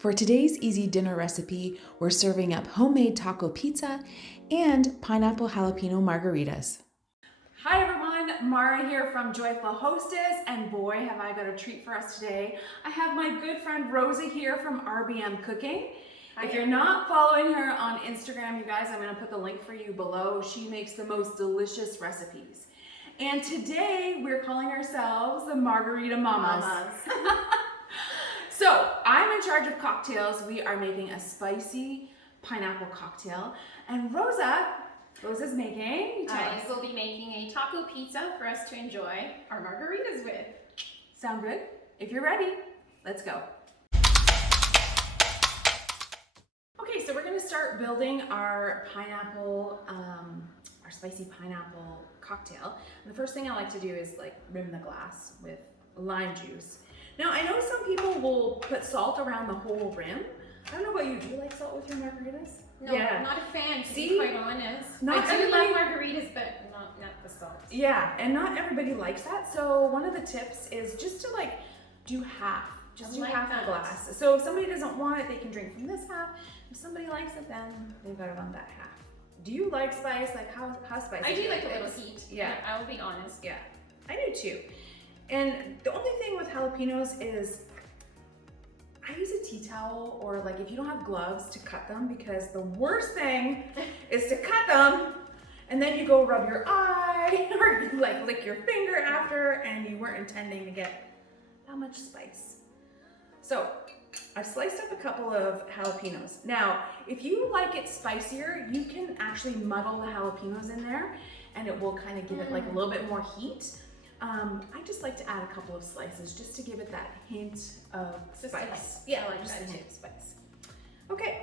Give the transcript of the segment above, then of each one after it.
For today's easy dinner recipe, we're serving up homemade taco pizza and pineapple jalapeno margaritas. Hi everyone, Mara here from Joyful Hostess, and boy have I got a treat for us today. I have my good friend Rosa here from RBM Cooking. If you're not following her on Instagram, you guys, I'm going to put the link for you below. She makes the most delicious recipes. And today we're calling ourselves the Margarita Mamas. So I'm in charge of cocktails. We are making a spicy pineapple cocktail. And Rosa's making, I will be making a taco pizza for us to enjoy our margaritas with. Sound good? If you're ready, let's go. Okay, so we're gonna start building our pineapple, our spicy pineapple cocktail. And the first thing I like to do is like rim the glass with lime juice. Now I know some people will put salt around the whole rim. I don't know about you, do you like salt with your margaritas? No, I'm not a fan, to be quite honest. I do love margaritas, but not the salt. Yeah, and not everybody likes that. So one of the tips is just to like do half. Just do half the glass. So if somebody doesn't want it, they can drink from this half. If somebody likes it, then they've got it on that half. Do you like spice? Like how spicy? I do like a little heat. Yeah. I will be honest. Yeah, I do too. And the only thing with jalapenos is I use a tea towel, or like if you don't have gloves, to cut them, because the worst thing is to cut them and then you go rub your eye or like lick your finger after and you weren't intending to get that much spice. So I've sliced up a couple of jalapenos. Now, if you like it spicier, you can actually muddle the jalapenos in there and it will kind of give it like a little bit more heat. I just like to add a couple of slices just to give it that hint of spice. Yeah, I like just that a too. hint of spice. Okay,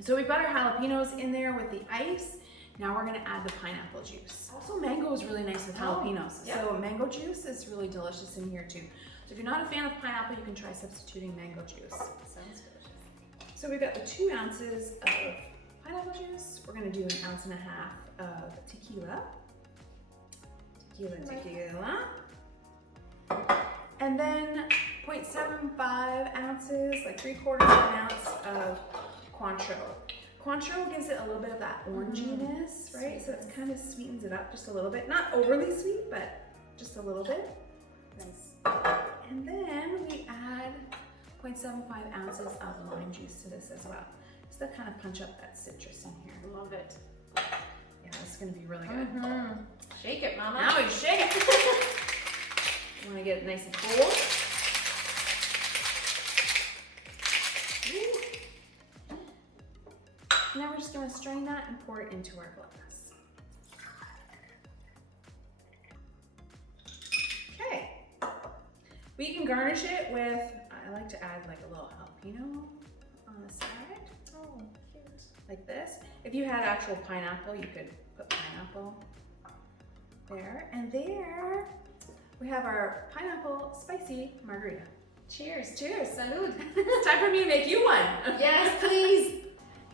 so we've got our jalapenos in there with the ice. Now we're gonna add the pineapple juice. Also, mango is really nice with jalapenos. Yeah. So mango juice is really delicious in here too. So if you're not a fan of pineapple, you can try substituting mango juice. Sounds delicious. So we've got the 2 ounces of pineapple juice. We're gonna do 1.5 ounces of tequila. Tequila. And then 0.75 ounces, like 3/4 of an ounce of Cointreau. Cointreau gives it a little bit of that oranginess, right? So it kind of sweetens it up just a little bit. Not overly sweet, but just a little bit. Nice. And then we add 0.75 ounces of lime juice to this as well. Just to kind of punch up that citrus in here. Love it. Yeah, this is gonna be really good. Shake it, Mama. Now we shake it. You wanna get it nice and cool. Now we're just gonna strain that and pour it into our glass. Okay. We can garnish it with, I like to add like a little jalapeno on the side. Oh, cute. Like this. If you had actual pineapple, you could put pineapple there. And there we have our pineapple spicy margarita. Cheers. Cheers. Salud. It's time for me to make you one. Yes, please.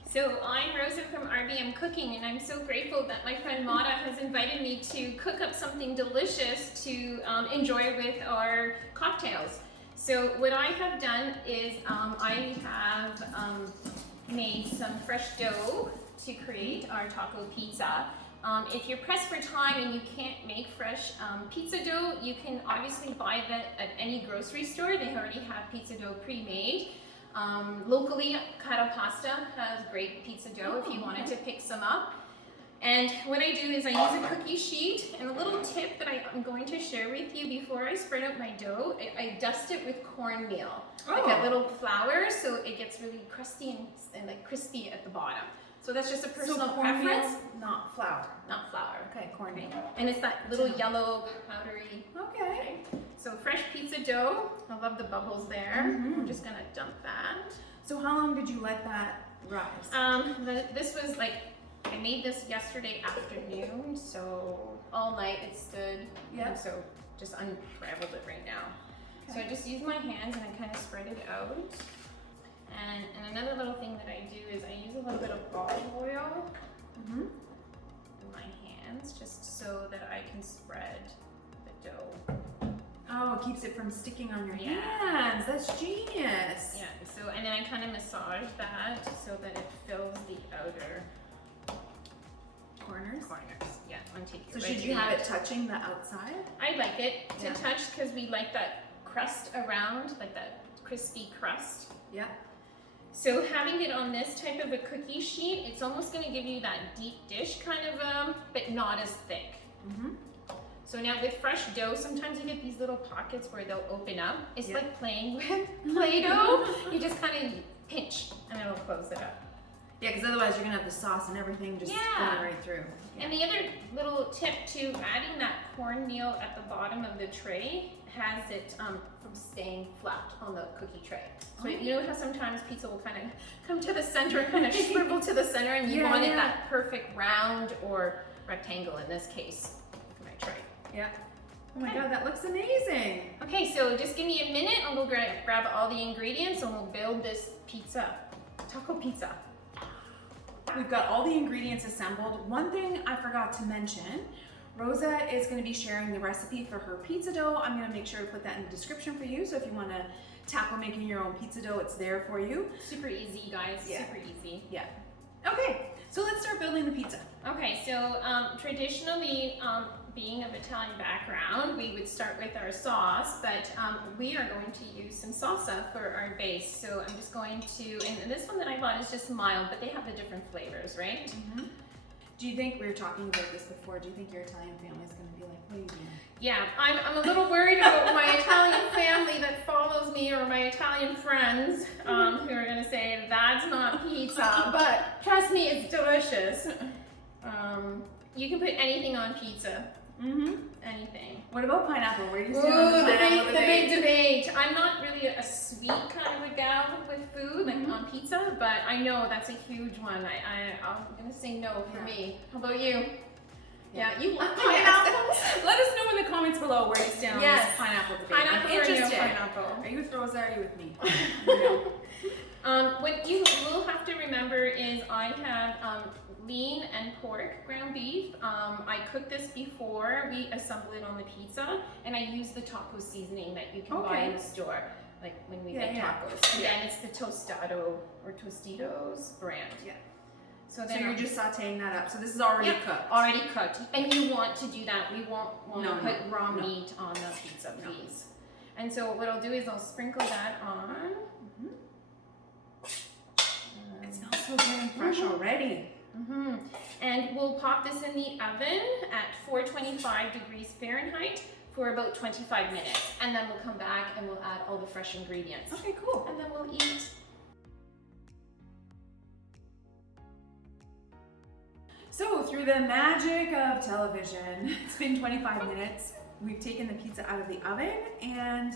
So I'm Rosa from RBM Cooking, and I'm so grateful that my friend Mara has invited me to cook up something delicious to enjoy with our cocktails. So what I have done is I have made some fresh dough to create our taco pizza. If you're pressed for time and you can't make fresh pizza dough, you can obviously buy that at any grocery store. They already have pizza dough pre-made. Locally, Cara Pasta has great pizza dough if you wanted to pick some up. And what I do is I use a cookie sheet, and a little tip that I'm going to share with you before I spread out my dough, I dust it with cornmeal, like a little flour, so it gets really crusty and like crispy at the bottom. So that's just a personal preference. Not flour. Not flour. Okay, cornmeal. And it's that little yellow powdery. Okay. So fresh pizza dough. I love the bubbles there. I'm just gonna dump that. So how long did you let that rise? This was like, I made this yesterday afternoon, so all night it stood. Yeah. So just unraveled it right now. Okay. So I just use my hands and I kind of spread it out. And another little thing that I do is I use a little bit of olive oil in my hands, just so that I can spread the dough. Oh, it keeps it from sticking on your hands. That's genius. Yeah, so, and then I kind of massage that so that it fills the outer Corners. Yeah, and take it So right should to you the have end. it touching the outside? I like it to Yeah. touch because we like that crust around, like that crispy crust. Yeah. So having it on this type of a cookie sheet, it's almost going to give you that deep dish kind of, but not as thick. Mm-hmm. So now with fresh dough, sometimes you get these little pockets where they'll open up. It's Yeah. like playing with Play-Doh. You just kind of pinch and it'll close it up. Yeah, because otherwise you're gonna have the sauce and everything just Yeah. going right through. And the other little tip to adding that cornmeal at the bottom of the tray has it from staying flat on the cookie tray. So you know how sometimes pizza will kind of come to the center and kind of shrivel to the center, and you want it that perfect round or rectangle in this case for my tray. Yeah. Oh my God, that looks amazing. Okay, so just give me a minute and we'll grab all the ingredients and we'll build this pizza, taco pizza. We've got all the ingredients assembled. One thing I forgot to mention, Rosa is going to be sharing the recipe for her pizza dough. I'm going to make sure to put that in the description for you. So if you want to tackle making your own pizza dough, it's there for you. Super easy, you guys, Yeah. super easy. Yeah. Okay, so let's start building the pizza. Okay, so traditionally, being of Italian background, we would start with our sauce, but we are going to use some salsa for our base. So I'm just going to, and this one that I bought is just mild, but they have the different flavors, right? Mm-hmm. Do you think, we were talking about this before, do you think your Italian family is going to be like, what are you doing? Yeah, I'm a little worried about my Italian family that follows me or my Italian friends who are going to say, that's not pizza, but trust me, it's delicious. You can put anything on pizza. Mm-hmm. Anything. What about pineapple? Where do you Ooh, stand on the pineapple the big debate. I'm not really a sweet kind of a gal with food, like on pizza, but I know that's a huge one. I'm gonna say no for me. How about you? Yeah, you like pineapples? Let us know in the comments below where you stand on this pineapple debate. Pineapple I'm or no interested. pineapple? Are you with Rosa or are you with me? What you will have to remember is I have lean and pork ground beef. I cooked this before we assemble it on the pizza, and I use the taco seasoning that you can buy in the store, like when we make tacos. And then it's the Tostado or Tostitos brand. Yeah. So So then you're just sauteing that up. So this is already cooked. already cooked. And you want to do that. We won't want to put raw no. meat on the pizza, please. And so what I'll do is I'll sprinkle that on. It smells so good and fresh already. And we'll pop this in the oven at 425 degrees Fahrenheit for about 25 minutes. And then we'll come back and we'll add all the fresh ingredients. Okay, cool. And then we'll eat. So through the magic of television, it's been 25 minutes. We've taken the pizza out of the oven, and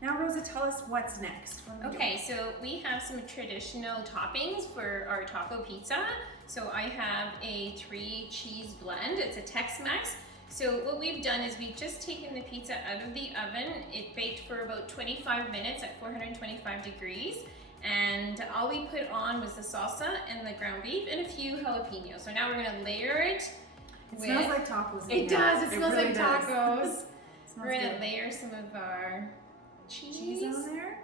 now Rosa, tell us what's next. Okay, so we have some traditional toppings for our taco pizza. So I have a 3 cheese blend. It's a Tex-Mex. So what we've done is we've just taken the pizza out of the oven. It baked for about 25 minutes at 425 degrees. And all we put on was the salsa and the ground beef and a few jalapenos. So now we're gonna layer it. It smells like tacos. It does, it smells really like does. tacos. Smells We're gonna good. layer some of our cheese on there.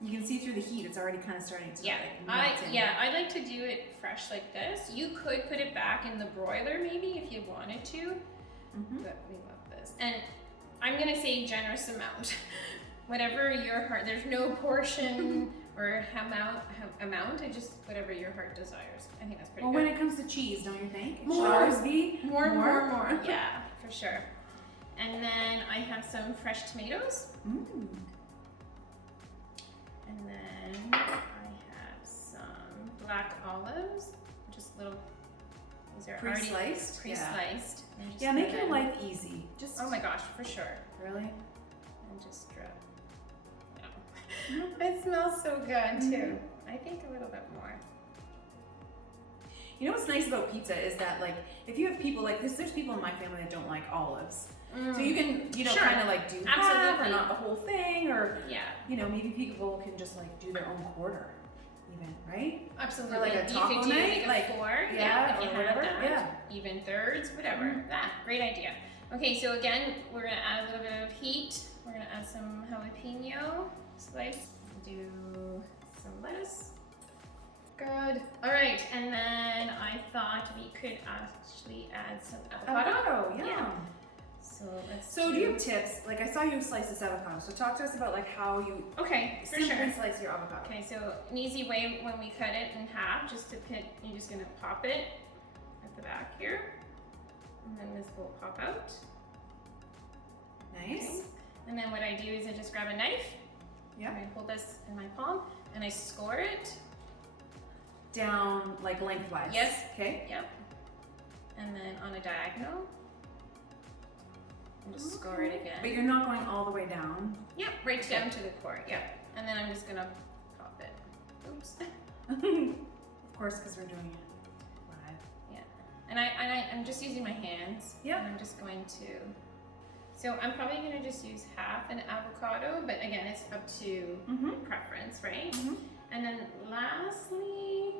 You can see through the heat, it's already kind of starting to Yeah, melt in. I like to do it fresh like this. You could put it back in the broiler maybe if you wanted to, but we love this. And I'm gonna say generous amount. Whatever your heart, there's no portion or amount, I just, whatever your heart desires. I think that's pretty Well, good. when it comes to cheese, don't you think? It More. should always be more. Yeah, for sure. And then I have some fresh tomatoes. And then I have some black olives, just little, these are already Pre-sliced? pre-sliced. And just Yeah, make put your in. life easy. Just Oh my gosh, for sure. really? And just drip. It smells so good too. I think a little bit more. You know what's nice about pizza is that, like, if you have people like this, there's people in my family that don't like olives. So you can, you know, Sure. kind of like do half or Absolutely. not the whole thing, or Yeah, you know, maybe people can just like do their own quarter, even, right? absolutely. For like a you taco could do night, like a 4, yeah, if you or had whatever, that. yeah. Even thirds, whatever. Great idea. Okay, so again, we're gonna add a little bit of heat. We're gonna add some jalapeno slice. Do some lettuce. good. All right, and then I thought we could actually add some avocado. Avocado, yeah. Yeah. So let's. So do you have tips? Like I saw you slice this avocado. So talk to us about like how you Okay, for simply sure. slice your avocado. Okay, so an easy way when we cut it in half, just to put, you're just gonna pop it at the back here, and then this will pop out. Nice. Okay. And then what I do is I just grab a knife. Yeah. And I hold this in my palm and I score it. Down like lengthwise. Yes. Okay. Yep. And then on a diagonal. And just score it again. But you're not going all the way down. Yep, right down to the core. Yep. And then I'm just gonna pop it. Oops. Of course, because we're doing it live. Yeah. And I'm just using my hands. Yep. And I'm just going to. So I'm probably gonna just use half an avocado, but again, it's up to preference, right? And then lastly,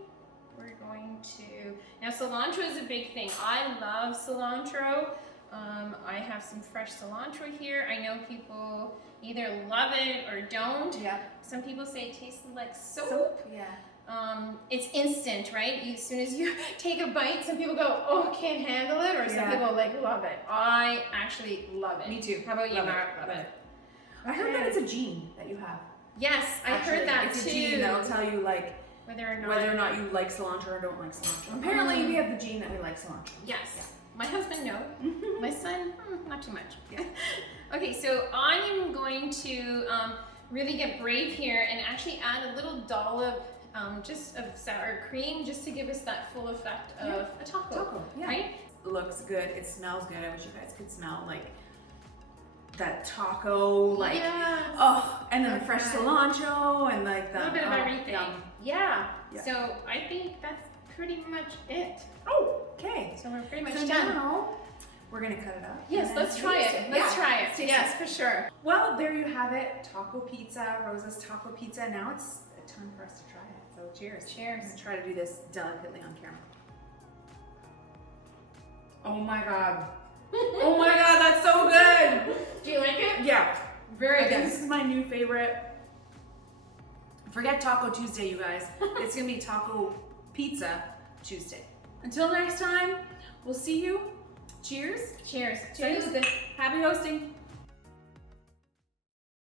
we're going to, now cilantro is a big thing. I love cilantro. I have some fresh cilantro here. I know people either love it or don't. Yeah. Some people say it tastes like soap. Yeah. It's instant, right? As soon as you take a bite, some people go, oh, can't handle it, or some Yeah. people like love it. I actually love it. Me too. How about you, Love it, Mark? love it. I heard that it's a gene that you have. Yes, I Actually, heard that it's too. a gene that'll tell you like whether or not you like cilantro or don't like cilantro. Apparently, we have the gene that we like cilantro. Yes. Yeah. My husband, no. My son, not too much. Yeah. Okay, so I am going to really get brave here and actually add a little dollop just of sour cream just to give us that full effect of a taco. Yeah. Right? It looks good. It smells good. I wish you guys could smell like that taco, like Yes. oh, and then the fresh Okay. cilantro and like the A little bit of everything. yum. Yeah. Yeah. So I think that's pretty much it. Oh, okay. So we're pretty much So done. now we're gonna cut it up. Yes, and then let's try taste it. Let's Yeah, try it. let's taste Yes, for sure. Well, there you have it. Taco pizza, Rosa's taco pizza. Now it's time for us to try it. So cheers. Cheers. I'm gonna try to do this delicately on camera. Oh my god. Oh my god, that's so good. Do you like it? Yeah. Very I think good. this is my new favorite. Forget Taco Tuesday, you guys. It's gonna be Taco Pizza Tuesday. Until next time, we'll see you. Cheers. Cheers. Cheers. Salud. Happy hosting.